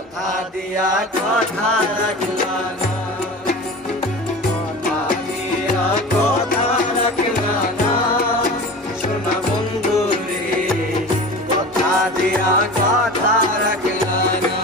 কথা দিয়া কথা রাখলা না, কথা দিয়া কথা রাখলা না সোনা বন্ধু রে, কথা দিয়া কথা রাখলা না।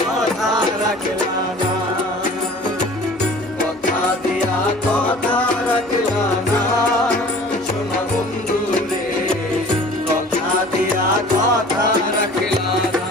কথা রাখলা না, কথা দিয়া কথা রাখলা না সোনা বন্ধু রে, কথা দিয়া কথা রাখলা না।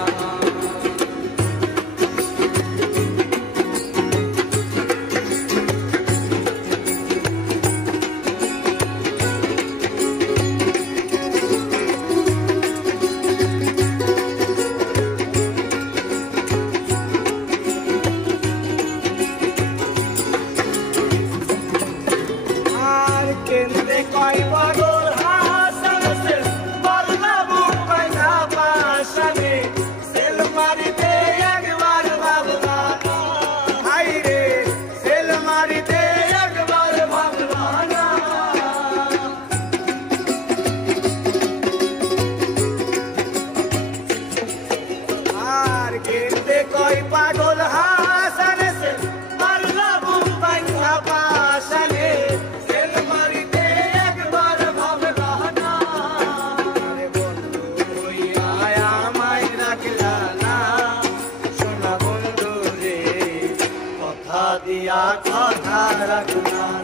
পাগল হাসান সে মারলা বুম্বাই পাশানে, সেল মারিতে একবার ভাবলা না রে বন্ধু হইয়া আমায় রাখলা না সোনা বন্ধু রে, কথা দিয়া কথা রাখলা।